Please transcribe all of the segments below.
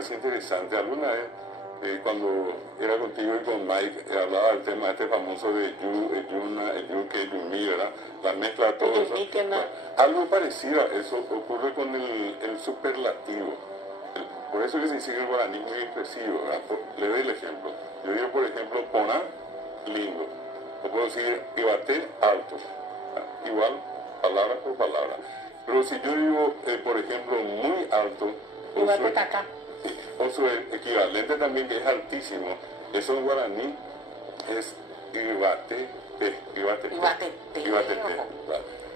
parece interesante. Alguna vez, cuando era contigo y con Mike, hablaba del tema este famoso de yu, yuna, yuke, yumi, ¿verdad? La mezcla de todo eso. Bueno, algo parecido a eso ocurre con el superlativo. Por eso que se dice que el guaraní es muy expresivo, ¿verdad? Le doy el ejemplo. Yo digo, por ejemplo, poná, lindo. O puedo decir, ibate, alto. Igual, palabra por palabra. Pero si yo digo, por ejemplo, muy alto, o su equivalente también, que es altísimo, eso en guaraní es ibate, ibate.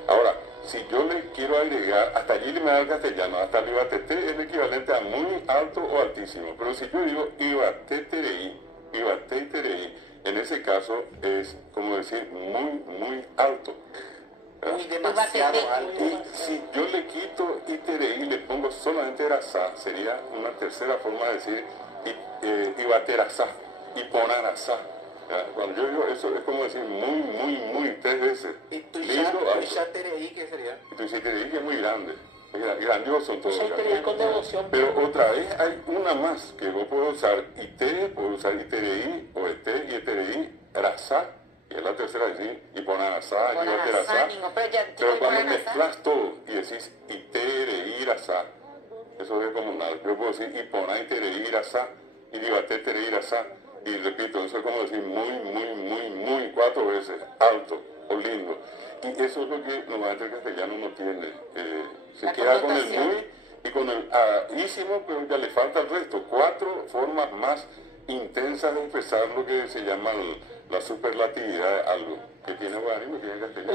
Ahora, si yo le quiero agregar, hasta allí me da el castellano, hasta el ibatete es el equivalente a muy alto o altísimo. Pero si yo digo ibate tereí, en ese caso es como decir muy alto. Muy demasiado alto. Y si yo le quito itereí y le pongo solamente rasá, sería una tercera forma de decir ibaterasá, iponarasá. Cuando yo digo eso es como decir muy, tres veces. ¿Y tu tereí qué sería? Y tu tereí que es muy grande, grandioso en todo caso. Con devoción. Pero otra vez hay una más que vos podés usar ite, puedo usar itereí o ete y itereí, rasá. Y es la tercera decir, y ponarasá, y ibaterasá. Pero cuando mezclas todo y decís itereirasá, eso es como nada. Yo puedo decir iponá itereirasá, y dibate tereirasá. Y repito, eso es como decir muy, 4 veces, alto o lindo. Y eso es lo que normalmente el castellano no tiene. Se queda con el muy y con el ísimo, pero ya le falta el resto. 4 formas más intensas de expresar lo que se llama la superlatividad de algo que tiene guaraní, que tiene castellano.